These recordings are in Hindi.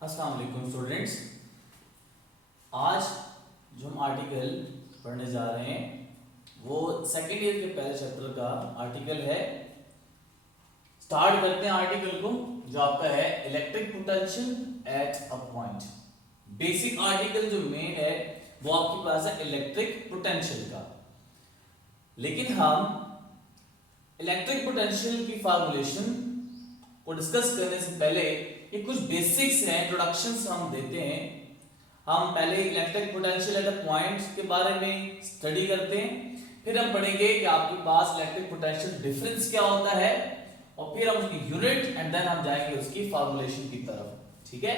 अस्सलाम वालेकुम स्टूडेंट्स। आज जो हम आर्टिकल पढ़ने जा रहे हैं वो सेकेंड ईयर के पहले चैप्टर का आर्टिकल है। स्टार्ट करते हैं आर्टिकल को, जो आपका है electric potential at a point. Basic article जो मेन है वो आपके पास है इलेक्ट्रिक पोटेंशियल का, लेकिन हम इलेक्ट्रिक पोटेंशियल की फॉर्मूलेशन को डिस्कस करने से पहले ये कुछ बेसिक्स हैं, इंट्रोडक्शंस हम देते हैं। हम पहले electric potential at a point के बारे में स्टडी करते हैं, फिर हम पढ़ेंगे कि आपके पास इलेक्ट्रिक पोटेंशियल डिफरेंस क्या होता है, और फिर हम उसकी यूनिट एंड देन हम जाएंगे उसकी फॉर्मूलेशन की तरफ। ठीक है,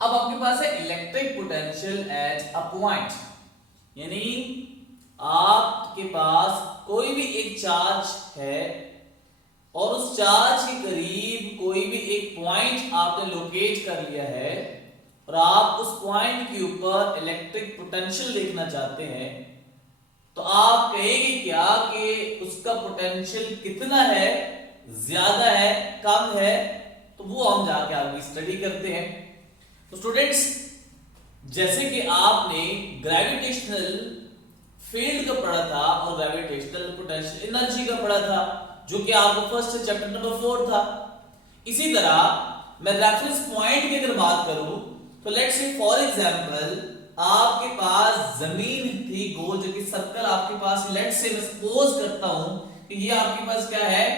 अब आपके पास है electric potential at a point, यानी आपके पास कोई भी एक चार्ज है और उस चार्ज के करीब कोई भी एक पॉइंट आपने लोकेट कर लिया है और आप उस पॉइंट के ऊपर इलेक्ट्रिक पोटेंशियल देखना चाहते हैं, तो आप कहेंगे क्या कि उसका पोटेंशियल कितना है, ज्यादा है, कम है, तो वो हम जाके आगे स्टडी करते हैं। तो स्टूडेंट्स, जैसे कि आपने ग्रेविटेशनल फील्ड का पढ़ा था और ग्रेविटेशनल पोटेंशियल एनर्जी का पढ़ा था, जो कि आपका फर्स्ट चैप्टर नंबर 4 था। इसी तरह मैं रेफरेंस पॉइंट की अगर बात करूं तो लेट्स से फॉर एग्जांपल आपके पास जमीन थी गोल, जो कि सर्कल आपके पास, लेट्स से मैं सपोज करता हूं कि ये आपके पास क्या है,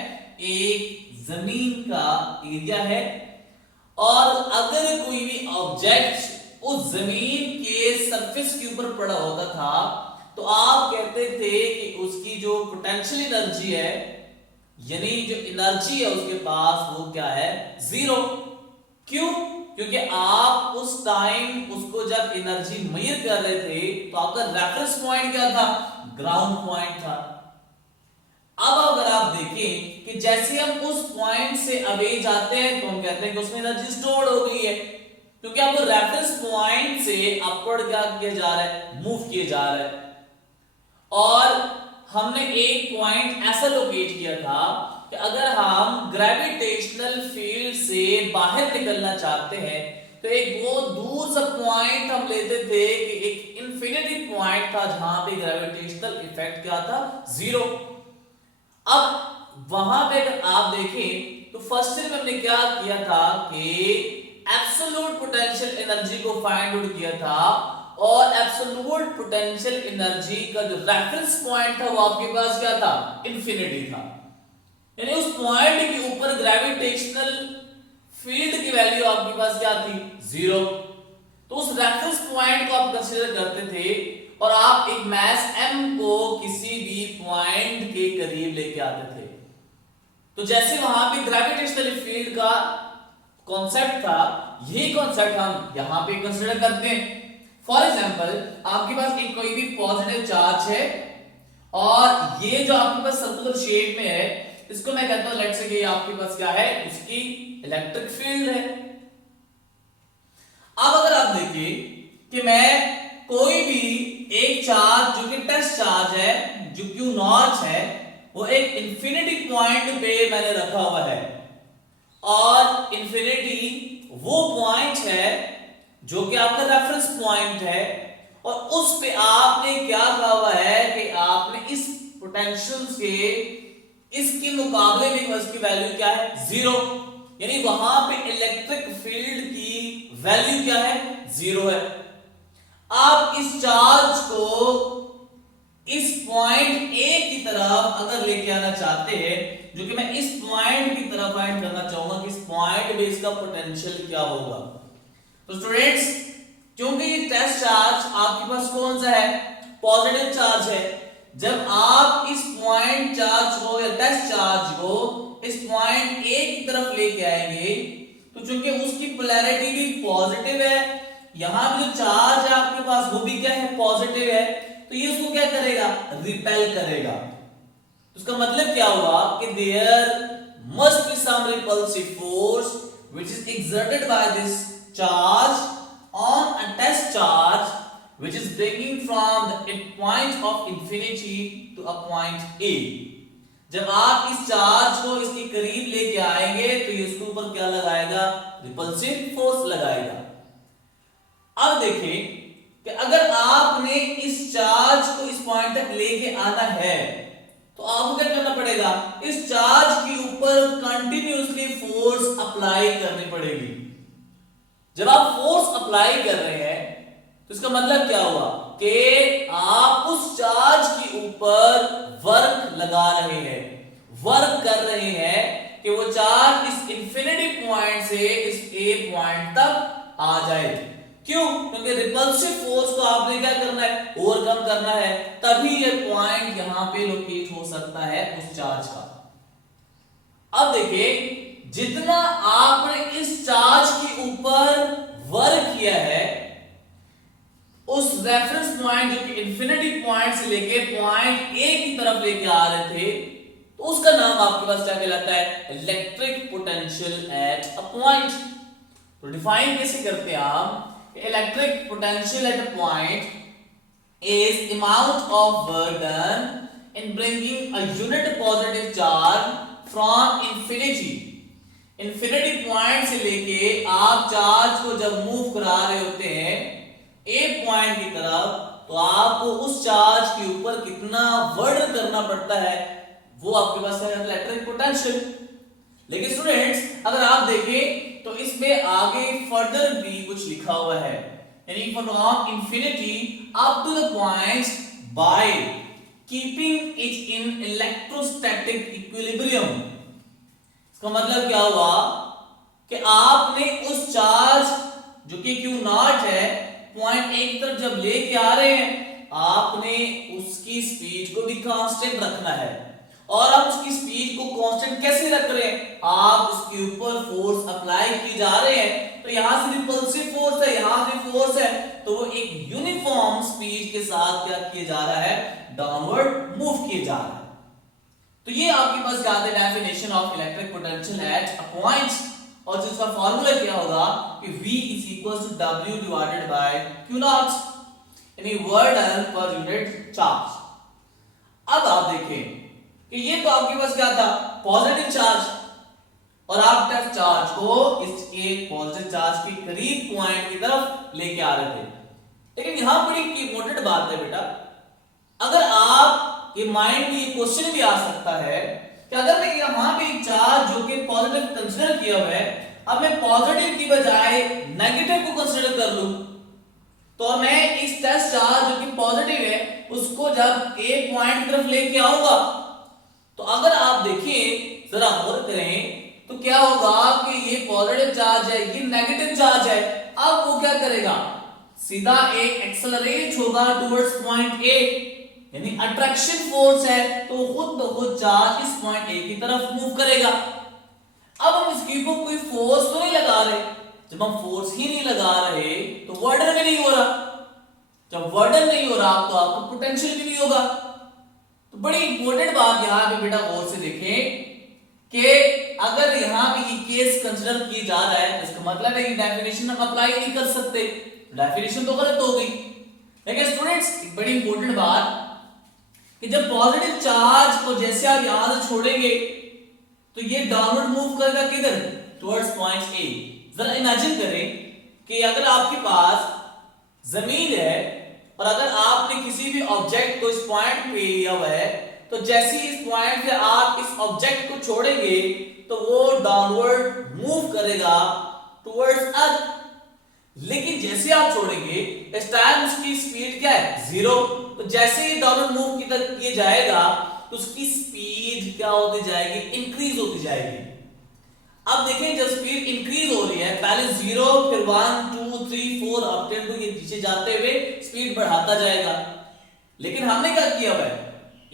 एक जमीन का एरिया है, और अगर कोई भी ऑब्जेक्ट उस जमीन के सरफेस के ऊपर पड़ा होता था तो आप कहते थे कि उसकी जो पोटेंशियल एनर्जी है, यानी जो एनर्जी है उसके पास, वो क्या है, जीरो। क्यों? क्योंकि आप उस टाइम उसको जब एनर्जी मेजर कर रहे थे तो आपका रेफरेंस पॉइंट क्या था, ग्राउंड पॉइंट था। अब अगर आप देखें कि जैसे हम उस पॉइंट से अवे जाते हैं तो हम कहते हैं कि उसमें एनर्जी स्टोर्ड हो गई है, क्योंकि आपको रेफरेंस पॉइंट से अपवर्ड क्या किया जा रहा है, मूव किया जा रहा है। और हमने एक पॉइंट ऐसा लोकेट किया था कि अगर हम ग्रेविटेशनल फील्ड से बाहर निकलना चाहते हैं तो एक बहुत दूर सा पॉइंट हम लेते थे कि एक इंफिनिटी पॉइंट था जहां पे ग्रेविटेशनल इफेक्ट क्या था, जीरो। अब वहां पे अगर आप देखें तो फर्स्ट में हमने क्या किया था कि एब्सोल्यूट पोटेंशियल एनर्जी को फाइंड आउट किया था, और एब्सोल्यूट पोटेंशियल एनर्जी का जो रेफरेंस पॉइंट था वो आपके पास क्या था, इंफिनिटी था। यानी उस पॉइंट के ऊपर ग्रेविटेशनल फील्ड की वैल्यू आपके पास क्या थी, जीरो। तो उस रेफरेंस पॉइंट को आप कंसीडर करते थे और आप एक मास m को किसी भी पॉइंट के करीब लेके आते थे। तो जैसे वहां पे ग्रेविटेशनल फील्ड का कॉन्सेप्ट था, यही कॉन्सेप्ट हम यहां पे कंसीडर करते हैं। फॉर एग्जाम्पल आपके पास एक कोई भी पॉजिटिव चार्ज है और ये जो आपके पास सर्कुलर शेप में है, इसको मैं कहता हूं लेट्स से कि आपके पास क्या है, उसकी इलेक्ट्रिक फील्ड है। अब अगर आप देखिए कि मैं कोई भी एक चार्ज जो कि टेस्ट चार्ज है, जो क्यू नॉट है, वो एक इंफिनिटी पॉइंट पे मैंने रखा हुआ है, और इंफिनिटी वो पॉइंट है जो कि आपका रेफरेंस पॉइंट है, और उस पे आपने क्या कहा हुआ है कि आपने इस पोटेंशियल के इसके मुकाबले में उसकी वैल्यू क्या है, जीरो। यानी वहां पे इलेक्ट्रिक फील्ड की वैल्यू क्या है, जीरो है। आप इस चार्ज को इस पॉइंट ए की तरफ अगर लेके आना चाहते हैं, जो कि मैं इस पॉइंट की तरफ फाइंड करना चाहूंगा कि इस पॉइंट पे इसका पोटेंशियल क्या होगा। तो स्टूडेंट्स, क्योंकि ये टेस्ट चार्ज आपके पास कौन सा है, पॉजिटिव चार्ज है, जब आप इस पॉइंट चार्ज को या टेस्ट चार्ज को इस पॉइंट ए की तरफ लेके आएंगे तो चूंकि उसकी पोलैरिटी भी पॉजिटिव है, यहां भी जो चार्ज है आपके पास वो भी क्या है, पॉजिटिव है, तो ये उसको क्या करेगा, रिपेल करेगा। तो उसका मतलब क्या हुआ कि there must be some repulsive force which is exerted by this charge on a test charge which is bringing from the point of infinity to a point A। जब आप इस चार्ज को इसके करीब लेके आएंगे तो ये इसके ऊपर क्या लगाएगा, रिपल्सिव फोर्स लगाएगा। अब देखें कि अगर आपने इस चार्ज को इस पॉइंट तक लेके आना है तो आपको क्या करना पड़ेगा, इस चार्ज के ऊपर कंटिन्यूअसली फोर्स अप्लाई करनी पड़ेगी। जब आप फोर्स अप्लाई कर रहे हैं तो इसका मतलब क्या हुआ कि आप उस चार्ज के ऊपर वर्क लगा रहे हैं, वर्क कर रहे हैं कि वो चार्ज इस इंफिनिटी पॉइंट से इस ए पॉइंट तक आ जाए। क्यों? क्योंकि रिपल्सिव फोर्स को आपने क्या करना है, ओवरकम करना है, तभी ये पॉइंट यहां पे लोकेट हो सकता है उस चार्ज का। अब देखिए जितना आपने इस चार्ज के ऊपर वर्क किया है उस रेफरेंस पॉइंट जो कि इंफिनिटी पॉइंट से लेके पॉइंट ए की तरफ लेके आ रहे थे, तो उसका नाम आपके पास क्या कहलाता है, electric potential at a point. तो डिफाइन कैसे करते हैं आप, electric potential at a point is amount of work done in bringing a unit positive charge from infinity point से लेके आप चार्ज को जब मूव करा रहे होते हैं ए पॉइंट की तरफ, तो आपको उस चार्ज के ऊपर कितना वर्क करना पड़ता है वो आपके पास है इलेक्ट्रिक पोटेंशियल। लेकिन स्टूडेंट्स अगर आप देखें तो इसमें आगे फर्दर भी कुछ लिखा हुआ है, यानी from infinity up to the point by keeping it in electrostatic equilibrium. इसका मतलब क्या हुआ कि आपने उस चार्ज जो कि Q नॉट है पॉइंट ए की तरफ जब लेके आ रहे हैं, आपने उसकी स्पीड को भी कांस्टेंट रखना है। और आप उसकी स्पीड को कांस्टेंट कैसे रख रहे हैं, आप उसके ऊपर फोर्स अप्लाई किए जा रहे हैं, तो यहां से रिपल्सिव फोर्स है, यहां से फोर्स है, तो वो एक यूनिफॉर्म स्पीड के साथ क्या किया जा रहा है, डाउनवर्ड मूव किए जा रहा है। तो ये आपके पास क्या है, definition of electric potential at a point. और जिसका फार्मूला क्या होगा कि V is equal to W divided by Q naught, यानी work done per unit charge. अब आप देखें कि ये तो आपके पास क्या था, पॉजिटिव चार्ज, और आप टेस्ट चार्ज को इस एक पॉजिटिव चार्ज के करीब पॉइंट की तरफ लेके आ रहे थे। लेकिन यहां पर एक इंपॉर्टेंट बात है बेटा, अगर आप ये माइंड में ये क्वेश्चन भी आ सकता है कि अगर मैं यहां पे एक चार्ज जो कि पॉजिटिव कंसीडर किया हुआ है, अब मैं पॉजिटिव की बजाय नेगेटिव को कंसीडर कर लूं, तो मैं इस टेस्ट चार्ज जो कि पॉजिटिव है उसको जब ए पॉइंट की तरफ लेके आऊंगा, तो अगर आप देखिए जरा गौर करें तो क्या होगा कि ये पॉजिटिव चार्ज है, ये नेगेटिव चार्ज है। अब वो क्या करेगा, सीधा एक एक्सेलरेट होगा टुवर्ड्स पॉइंट ए, यानी अट्रैक्शन फोर्स है, तो खुद ब खुद चार्ज इस पॉइंट ए की तरफ मूव करेगा। अब हम इसके ऊपर कोई फोर्स तो नहीं लगा रहे, जब हम फोर्स ही नहीं लगा रहे तो वर्डन भी नहीं हो रहा, जब वर्डन नहीं हो रहा तो आपको पोटेंशियल भी नहीं होगा। तो बड़ी इंपॉर्टेंट बात यहां पे बेटा गौर से देखें कि अगर यहां पे ये केस कंसीडर किया जा रहा है तो इसका मतलब है ये डेफिनेशन हम अप्लाई नहीं कर सकते, डेफिनेशन तो गलत हो गई। लेकिन स्टूडेंट्स एक बड़ी इंपॉर्टेंट बात कि जब पॉजिटिव चार्ज को जैसे आप यहां से छोड़ेंगे तो ये डाउनवर्ड मूव करेगा किधर, टुवर्ड्स पॉइंट ए। जरा इमेजिन करें कि अगर आपके पास जमीन है और अगर आपने किसी भी ऑब्जेक्ट को इस पॉइंट पे लिया हुआ है, तो जैसे ही इस पॉइंट से आप इस ऑब्जेक्ट को छोड़ेंगे तो वो डाउनवर्ड मूव करेगा टुवर्ड्स अर्थ। लेकिन जैसे आप छोड़ेंगे इस टाइम उसकी स्पीड क्या है, जीरो। तो जैसे ही डाउनवर्ड मूव किया जाएगा तो उसकी स्पीड क्या होती जाएगी, इंक्रीज होती जाएगी। अब देखें जब स्पीड इंक्रीज हो रही है, पहले 0 फिर 1 2 3 4 अप टू ये नीचे जाते हुए स्पीड बढ़ाता जाएगा। लेकिन हमने क्या किया हुआ है,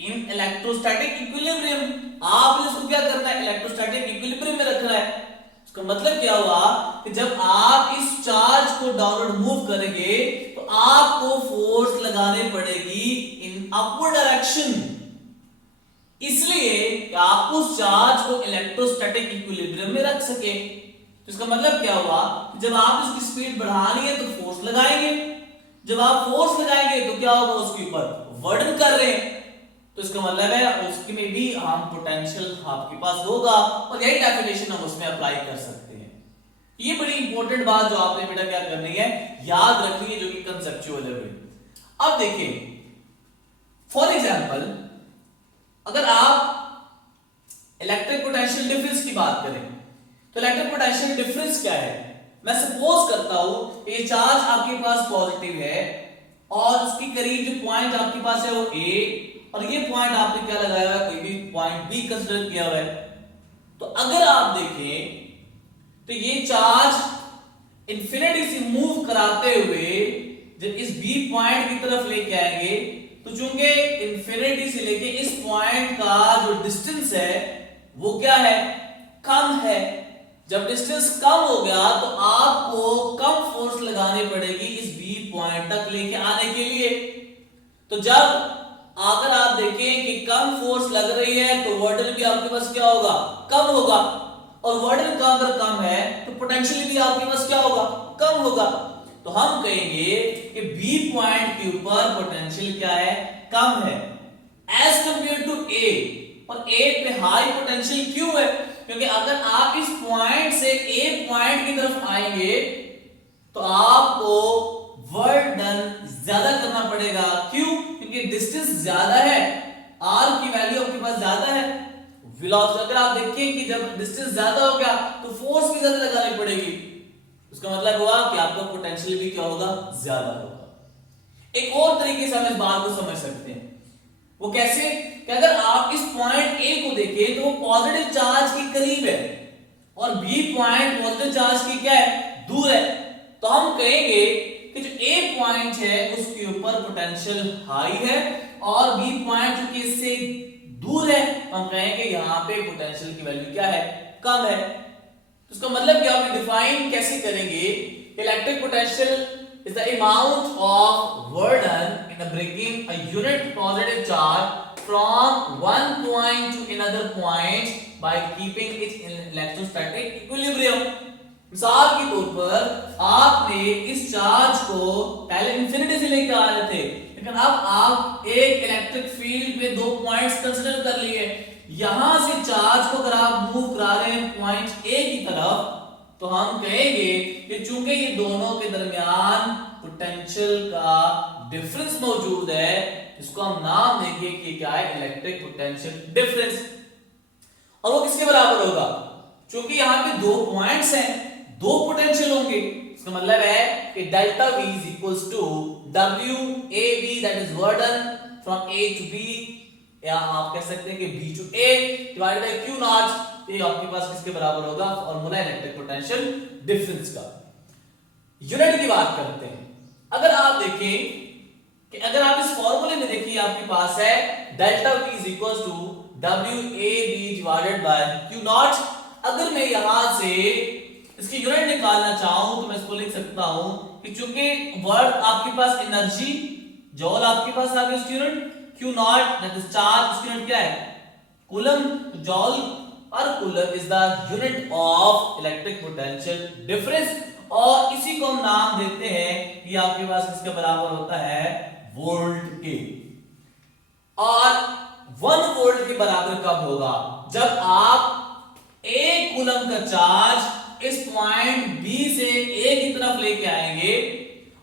इन इलेक्ट्रोस्टैटिक इक्विलिब्रियम आपने इसको क्या करना है, इलेक्ट्रोस्टैटिक इक्विलिब्रियम में रखना है। इसका मतलब क्या हुआ कि जब आप इस चार्ज को डाउनवर्ड मूव करेंगे तो आपको फोर्स लगानी पड़ेगी इन अपवर्ड डायरेक्शन, इसलिए कि आप उस चार्ज को इलेक्ट्रोस्टैटिक इक्विलिब्रियम में रख सके। तो इसका मतलब क्या हुआ, जब आप इसकी स्पीड बढ़ानी है तो फोर्स लगाएंगे, जब आप फोर्स लगाएंगे तो क्या होगा, उसके ऊपर वर्डन कर रहे हैं, तो इसका मतलब है उसके में भी हम पोटेंशियल आपके पास होगा, और यही डेफिनेशन हम उसमें अप्लाई कर सकते हैं। ये बड़ी इंपॉर्टेंट बात जो आपने बेटा क्या करनी है, याद रखनी है, जो कि कंसेप्चुअल है। अब देखिए फॉर एग्जांपल अगर आप इलेक्ट्रिक पोटेंशियल डिफरेंस की बात करें तो इलेक्ट्रिक पोटेंशियल डिफरेंस क्या है। मैं सपोज करता हूं ये चार्ज आपके पास पॉजिटिव है और उसके करीब जो पॉइंट आपके पास है वो ए, और ये पॉइंट आपने क्या लगाया हुआ है, कोई भी पॉइंट बी कंसीडर किया हुआ है। तो अगर आप देखें तो ये चार्ज इंफिनिटी से मूव कराते हुए जब इस बी पॉइंट की तरफ लेके आएंगे तो चूंकि इंफिनिटी से लेके इस पॉइंट का जो डिस्टेंस है वो क्या है, कम है। जब डिस्टेंस कम हो गया तो आपको कम फोर्स लगानी पड़ेगी इस बी पॉइंट तक लेके आने के लिए। तो जब अगर आप देखें कि कम फोर्स लग रही है तो वर्डन भी आपके पास क्या होगा, कम होगा, और वर्डन का अगर कम है तो पोटेंशियल भी आपके पास क्या होगा, कम होगा। तो हम कहेंगे कि बी पॉइंट के ऊपर पोटेंशियल क्या है, कम है एज कंपेयर टू ए। और ए पे हाई पोटेंशियल क्यों है, क्योंकि अगर आप इस पॉइंट से ए पॉइंट की तरफ आएंगे तो आपको वर्क डन ज्यादा करना पड़ेगा। क्यों, क्योंकि डिस्टेंस ज्यादा है, आर की वैल्यू आपके पास ज्यादा है। वेलोसिटी अगर आप देखिए कि जब डिस्टेंस ज्यादा हो गया तो फोर्स भी ज्यादा लगानी पड़ेगी, उसका मतलब हुआ कि आपका पोटेंशियल भी क्या होगा, ज्यादा होगा। एक और तरीके से हम इस बात को समझ सकते हैं, वो कैसे कि अगर आप इस पॉइंट ए को देखें तो वो पॉजिटिव चार्ज के करीब है और बी पॉइंट पॉजिटिव चार्ज की क्या है, दूर है। तो हम कहेंगे कि जो ए पॉइंट है उसके ऊपर पोटेंशियल हाई है और बी पॉइंट जो कि इससे दूर है हम कहेंगे यहां पे पोटेंशियल की वैल्यू क्या है, कम है। तो इसका मतलब क्या, हम डिफाइन कैसे करेंगे, electric potential is the amount of work done in bringing a unit positive charge from one point to another point by keeping it in electrostatic equilibrium। मिसाल के तौर पर आपने इस चार्ज को पहले इंफिनिटी से लेकर आ रहे थे, लेकिन अब आप एक इलेक्ट्रिक फील्ड में दो पॉइंट्स कंसीडर कर लिए। यहां से चार्ज को अगर आप मूव करा रहे हैं पॉइंट ए की तरफ तो हम कहेंगे कि चूंकि ये दोनों के दरमियान पोटेंशियल का डिफरेंस मौजूद है, इसको हम नाम देंगे कि क्या है, इलेक्ट्रिक पोटेंशियल डिफरेंस। और वो किसके बराबर होगा, क्योंकि यहां पे दो पॉइंट्स हैं, दो पोटेंशियल होंगे, इसका मतलब है कि delta V is equals to WAB, that is work done from A to B, या आप कह सकते हैं कि B to A divided by Q naught। ये आपके पास किसके बराबर होगा, फॉर्मूला इलेक्ट्रिक पोटेंशियल डिफरेंस का। यूनिट की बात करते हैं, अगर आप देखें कि अगर आप इस फॉर्मूले में देखिए आपके पास है delta V is equals to WAB divided by Q naught। अगर मैं यहां से इसकी यूनिट निकालना चाहूं तो मैं इसको लिख सकता हूं कि चूंकि वर्क आपके पास एनर्जी जॉल आपके पास आ गई, उसकी unit Q naught that is charge, उसकी यूनिट क्या है, कूलम। जॉल और coulomb is the unit of electric potential difference, और इसी को हम नाम देते हैं, ये आपके पास किसके बराबर होता है, वोल्ट के। और 1 वोल्ट के बराबर कब होगा, जब आप एक कूलम का चार्ज इस पॉइंट बी से ए की तरफ लेके आएंगे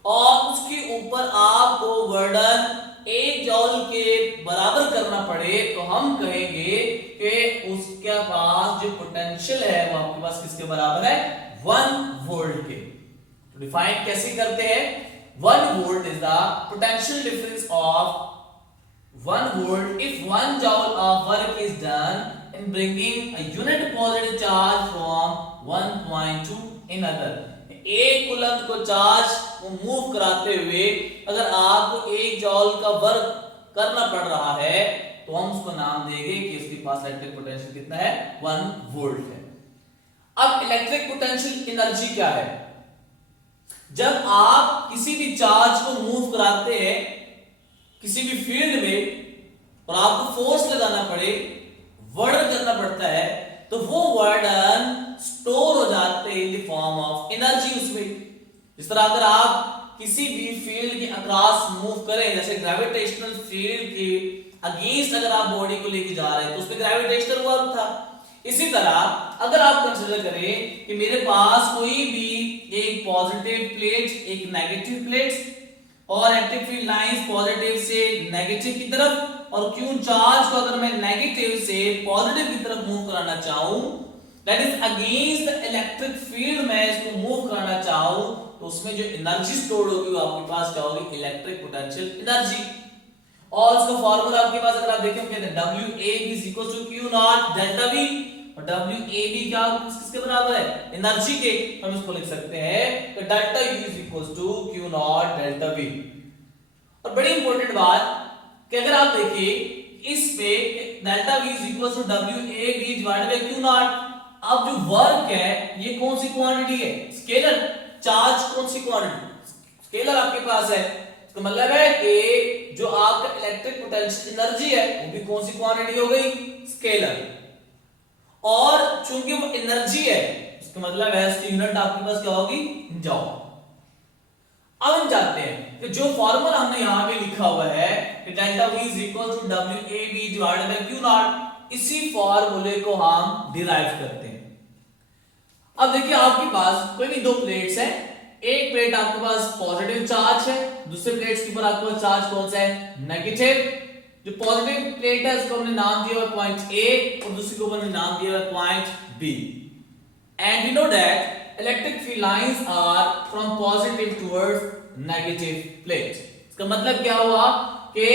और उसके ऊपर आपको वर्डन 1 जॉल के बराबर करना पड़े तो हम कहेंगे कि उसके पास जो पोटेंशियल है वो आपके पास किसके बराबर है, 1 वोल्ट के। तो डिफाइन कैसे करते हैं, 1 volt is the potential difference of 1 volt if 1 joule of work is done in bringing a unit positive charge from one point to another। एक कूलम को चार्ज को मूव कराते हुए अगर आपको 1 जॉल का वर्क करना पड़ रहा है तो हम उसको नाम देंगे कि उसके पास इलेक्ट्रिक पोटेंशियल कितना है, 1 वोल्ट है। अब इलेक्ट्रिक पोटेंशियल एनर्जी क्या है, जब आप किसी भी चार्ज को मूव कराते हैं किसी भी फील्ड में और आपको फोर्स लगाना पड़े, वर्डन करना पड़ता है, तो वो वर्डन स्टोर हो जाते हैं in the form of energy उसमें। जिस तरह अगर आप किसी भी फील्ड के अक्रॉस मूव करें, जैसे ग्रेविटेशनल फील्ड के अगेंस्ट अगर आप बॉडी को लेके जा रहे हैं तो उसमें ग्रेविटेशनल वर्क था, इसी तरह अगर आप कंसीडर करें कि मेरे पास कोई भी एक पॉजिटिव प्लेट, एक नेगेटिव प्लेट और इलेक्ट्रिक फील्ड लाइंस पॉजिटिव से नेगेटिव की तरफ और क्यू चार्ज को अगर मैं नेगेटिव से पॉजिटिव की तरफ मूव कराना चाहूं, that is against the electric field, मैं इसको मूव कराना चाहूं तो उसमें जो एनर्जी स्टोर्ड होगी वो आपके पास क्या होगी, इलेक्ट्रिक पोटेंशियल एनर्जी। और उसका फार्मूला आपके पास अगर आप देखें हम कहते हैं WAB = Q not delta V, और WAB क्या किसके बराबर है, एनर्जी के। हम इसको लिख सकते हैं कि delta U = Q not delta V। और बड़ी इंपॉर्टेंट बात कि अगर आप देखिए इस पे delta V = WAB / Q naught, अब जो वर्क है ये कौन सी क्वांटिटी है, स्केलर। चार्ज कौन सी क्वांटिटी, स्केलर आपके पास है। इसका मतलब है कि जो आपका इलेक्ट्रिक पोटेंशियल एनर्जी है वो भी कौन सी क्वांटिटी हो गई, स्केलर। और चूंकि वो एनर्जी है इसका मतलब है इसकी यूनिट आपके पास क्या होगी, जॉल। अब हम जानते हैं कि जो फॉर्मूला हमने यहां पे लिखा हुआ है कि delta V = WAB / Q not, इसी फॉर्मूले को हम डिराइव करते हैं। अब देखिए आपके पास कोई भी दो प्लेट्स हैं, एक प्लेट आपके पास पॉजिटिव चार्ज है, दूसरे प्लेट्स के ऊपर आपके पास चार्ज कौन सा है, नेगेटिव। जो पॉजिटिव प्लेट है उसको हमने नाम दिया हुआ पॉइंट A और दूसरे को हमने नाम दिया हुआ point B। And we know that electric field lines are from positive towards negative plate. इसका मतलब क्या हुआ कि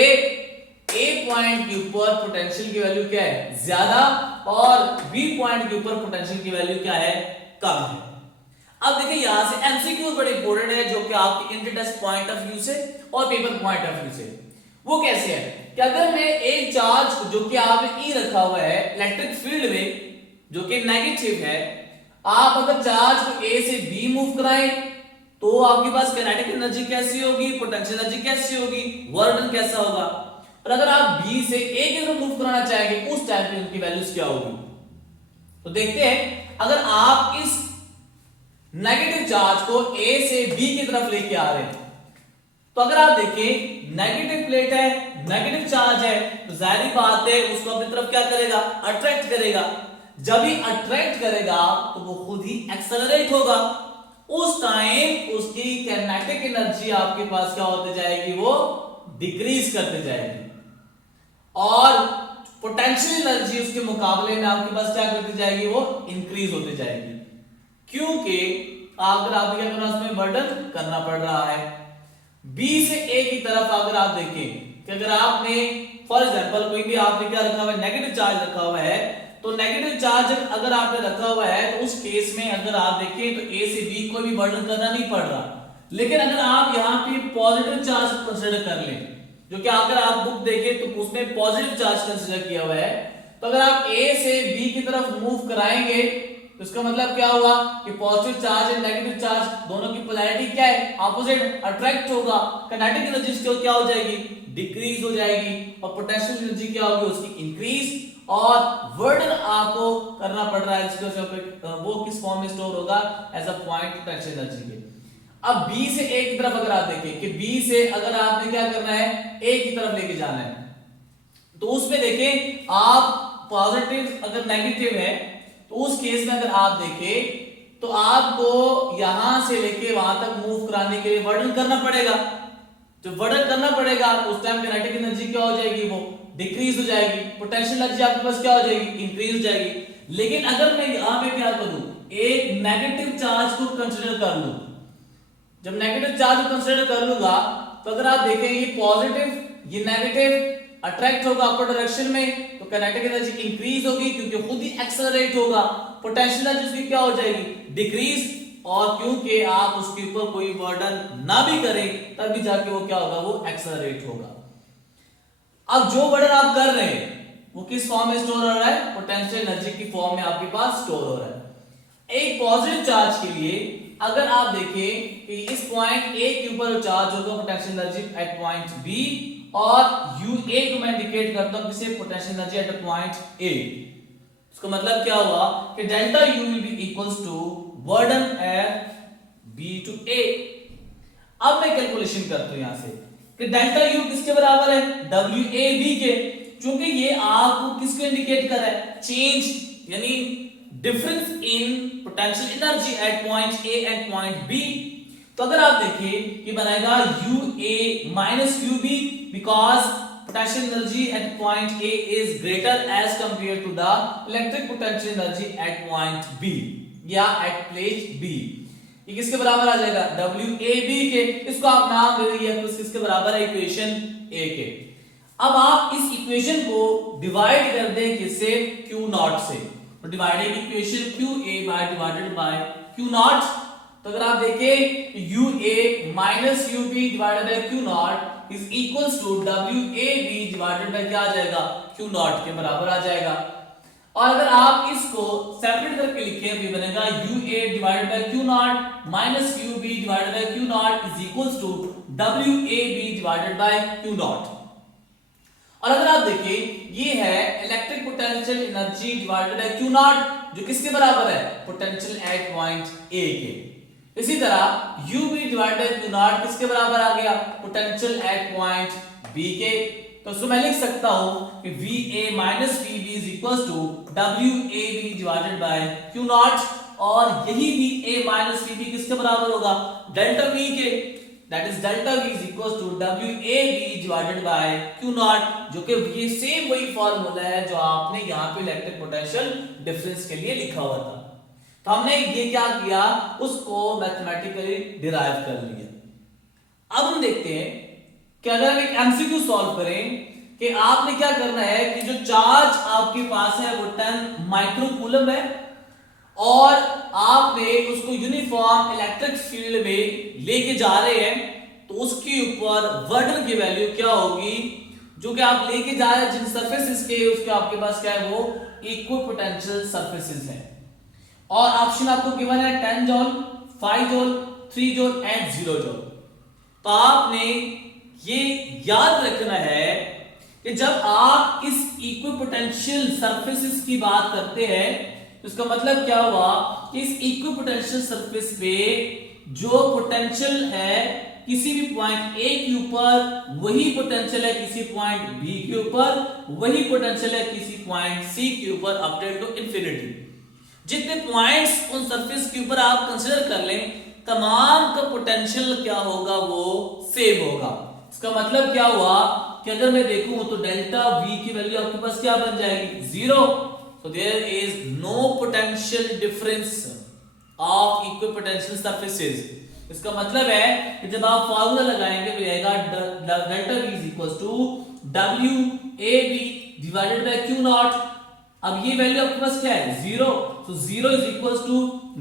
A पॉइंट के ऊपर पोटेंशियल की वैल्यू क्या है, ज्यादा, और B पॉइंट के ऊपर पोटेंशियल की वैल्यू क्या है, कम है। अब देखिए यहां से एमसीक्यू बड़े इंपॉर्टेंट है जो कि आपके inter test point of view से और पेपर पॉइंट ऑफ व्यू से। वो कैसे है कि अगर मैं एक चार्ज जो कि आपने E रखा हुआ है इलेक्ट्रिक फील्ड में जो कि नेगेटिव है, आप अगर चार्ज को A से B मूव कराएं तो आपके पास काइनेटिक एनर्जी कैसी होगी, पोटेंशियल एनर्जी कैसी होगी, वर्क डन कैसा होगा। और अगर आप B से A की तरफ मूव कराना चाहेंगे उस टाइम पे उनकी वैल्यूज क्या होगी। तो देखते हैं अगर आप इस नेगेटिव चार्ज को A से B की तरफ लेके आ रहे हैं तो अगर आप देखें नेगेटिव प्लेट है, नेगेटिव चार्ज है, तो जाहिर बात है उसको अपनी तरफ क्या करेगा, अट्रैक्ट करेगा। जब ही अट्रैक्ट करेगा तो वो खुद ही एक्सेलरेट होगा। उस टाइम उसकी काइनेटिक एनर्जी आपके पास क्या होती जाएगी, वो डिक्रीज करते जाएगी, और पोटेंशियल एनर्जी उसके मुकाबले में आपके पास क्या करती जाएगी, वो इंक्रीज होती जाएगी। क्योंकि अगर आपको क्या करना, उसमें बर्डन करना पड़ रहा है। B से A की तरफ अगर आप देखें कि अगर आपने फॉर एग्जांपल कोई भी आपने क्या रखा हुआ है, नेगेटिव चार्ज रखा हुआ है, तो नेगेटिव चार्ज अगर आपने रखा हुआ है तो उस केस में अगर आप देखें तो A से B कोई भी बर्डन करना नहीं पड़ रहा। लेकिन अगर आप यहाँ पे पॉजिटिव चार्ज कंसिडर कर लें, जो कि अगर आप बुक देखें तो उसमें पॉजिटिव चार्ज कंसिडर किया हुआ है, तो अगर आप A से B की तरफ मूव कराएंगे तो इसका मतलब क्या हुआ कि पॉजिटिव चार्ज और नेगेटिव चार्ज दोनों की पोलैरिटी क्या है, ऑपोजिट, अट्रैक्ट होगा। काइनेटिक एनर्जी क्या हो जाएगी, डिक्रीज हो जाएगी, और पोटेंशियल एनर्जी क्या होगी, उसकी इंक्रीज। और वर्डन आपको करना पड़ रहा है वो किस फॉर्म में स्टोर होगा, as a point potential energy के। अब B से A की तरफ अगर आप देखें कि B से अगर आपने क्या करना है, A की तरफ लेके जाना है, तो उसमें देखें आप पॉजिटिव अगर नेगेटिव है तो उस केस में अगर आप देखें तो आपको यहां से लेके वहां तक मूव कराने के लिए वर्डन करना पड़ेगा। जब वर्डन करना पड़ेगा तो उस टाइम काइनेटिक एनर्जी क्या हो जाएगी, वो डिक्रीज हो जाएगी, पोटेंशियल एनर्जी आपके पास क्या हो जाएगी, इंक्रीज हो जाएगी। लेकिन अगर मैं यहां पे क्या करूं, एक नेगेटिव चार्ज को कंसीडर कर लूं, जब नेगेटिव चार्ज को कंसीडर कर लूंगा तो अगर आप देखें ये पॉजिटिव ये नेगेटिव अट्रैक्ट होगा अपर डायरेक्शन में, तो काइनेटिक एनर्जी इंक्रीज होगी क्योंकि खुद ही एक्सेलरेट होगा। पोटेंशियल एनर्जी उसकी क्या हो जाएगी, डिक्रीज, और क्योंकि आप उसके ऊपर कोई बर्डन ना भी करें तब भी जाके वो क्या होगा, वो एक्सेलरेट होगा। अब जो बर्डन आप कर रहे हैं वो किस फॉर्म में स्टोर हो रहा है, पोटेंशियल एनर्जी की फॉर्म में आपके पास स्टोर हो रहा है। एक पॉजिटिव चार्ज के लिए अगर आप देखें कि इस पॉइंट A के ऊपर चार्ज होगा potential energy at point B, और UA को मैं इंडिकेट करता हूं किसे, potential energy at point A। इसका मतलब क्या हुआ कि delta U will be equals to burden at B to A। अब मैं कैलकुलेशन करता हूं यहां से कि डेल्टा U किसके बराबर है, WAB के, क्योंकि ये आपको किसको इंडिकेट कर रहा है, चेंज यानी difference in potential energy at point A and point B. तो अगर आप देखें कि बनाएगा UA minus UB because potential energy at point A is greater as compared to the electric potential energy at point B या at place B। ये किसके बराबर आ जाएगा? WAB के। इसको आप नाम दे दीजिए किसके बराबर है? इक्वेशन A के। अब आप इस इक्वेशन को डिवाइड कर दें किससे? Q नॉट से। तो dividing equation QA divided by Q naught. तो अगर आप देखें UA minus UB divided by Q naught is equals to WAB divided by क्या आ जाएगा? Q नॉट के बराबर आ जाएगा। और अगर आप इसको सेपरेट करके लिखें तो बनेगा UA divided by Q naught minus UB divided by Q naught is equals to WAB divided by Q naught. और अगर आप देखें ये है electric potential energy divided by Q naught जो किसके बराबर है? पोटेंशियल एट पॉइंट A के। इसी तरह UB divided by Q not किसके बराबर आ गया? पोटेंशियल एट पॉइंट B के। तो इसको मैं लिख सकता हूं कि VA minus VB is equals to WAB divided by Q naught. और यही VA माइनस VB किसके बराबर होगा? डेल्टा V के। That is delta V is equals to WAB divided by Q naught जो कि ये सेम वही फार्मूला है जो आपने यहां पे इलेक्ट्रिक पोटेंशियल डिफरेंस के लिए लिखा हुआ था। तो हमने ये क्या किया? उसको मैथमेटिकली डिराइव कर लिया। अब हम देखते हैं कि अगर हम एक एमसीक्यू सॉल्व करें कि आपने क्या करना है कि जो चार्ज आपके पास है वो 10 माइक्रोकूलम है और आपने उसको यूनिफॉर्म इलेक्ट्रिक फील्ड में लेके जा रहे हैं तो उसके ऊपर वर्डन की वैल्यू क्या होगी? जो कि आप लेके जा रहे हैं जिन सरफेसेस के उसके आपके पास क्या है? वो इक्विपोटेंशियल सरफेसेस हैं। और ऑप्शन आपको गिवन है 10 joule, 5 joule, 3 joule and 0 joule. तो आपने ये याद रखना है कि जब आप इस इक्विपोटेंशियल सरफेसेस की बात करते हैं तो इसका मतलब क्या हुआ कि इस इक्विपोटेंशियल सरफेस पे जो पोटेंशियल है किसी भी पॉइंट A के ऊपर वही पोटेंशियल है किसी पॉइंट B के ऊपर, वही पोटेंशियल है किसी पॉइंट C के ऊपर अप टू इंफिनिटी। जितने पॉइंट्स उन सरफेस के ऊपर आप कंसीडर कर लें तमाम का पोटेंशियल क्या होगा? वो सेम होगा। इसका मतलब क्या हुआ कि अगर मैं देखूं तो डेल्टा V की वैल्यू आपके पास क्या बन जाएगी? 0। So there is no potential difference of equipotential surfaces. इसका मतलब है कि जब आप फार्मूला लगाएंगे तो आएगा delta V is equals to WAB divided by Q naught. अब ये वैल्यू आपके पास क्या है? 0। तो 0 is equals to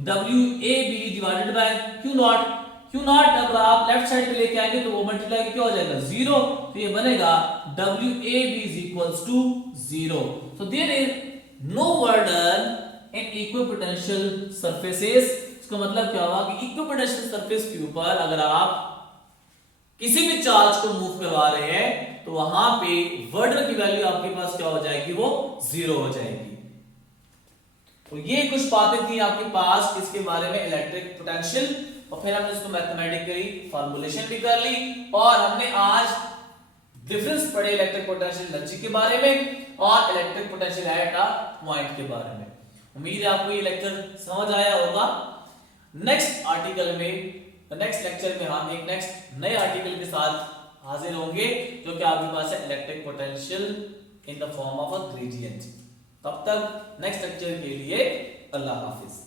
WAB divided by Q naught. Q naught अगर आप लेफ्ट साइड पे लेके आएंगे तो वो मल्टीप्लाई क्या हो जाएगा? 0। तो ये बनेगा WAB is equals to 0। So there is no burden in equipotential surfaces. इसका मतलब क्या हुआ कि इक्विपोटेंशियल सरफेस के ऊपर अगर आप किसी भी चार्ज को मूव करवा रहे हैं तो वहां पे वर्डन की वैल्यू आपके पास क्या हो जाएगी? वो 0 हो जाएगी। तो ये कुछ बातें थी आपके पास इसके बारे में इलेक्ट्रिक पोटेंशियल और फिर हमने इसको मैथमेटिकली फॉर्मूलेशन भी कर ली और हमने आज डिफरेंस पढ़े इलेक्ट्रिक पोटेंशियल एनर्जी के बारे में और electric potential at a point के बारे में। उम्मीद है आपको ये लेक्चर समझ आया होगा। नेक्स्ट आर्टिकल में नेक्स्ट लेक्चर में हम एक नेक्स्ट नए आर्टिकल के साथ हाजिर होंगे जो कि आपके पास है electric potential in the form of a gradient. तब तक नेक्स्ट लेक्चर के लिए अल्लाह हाफिज।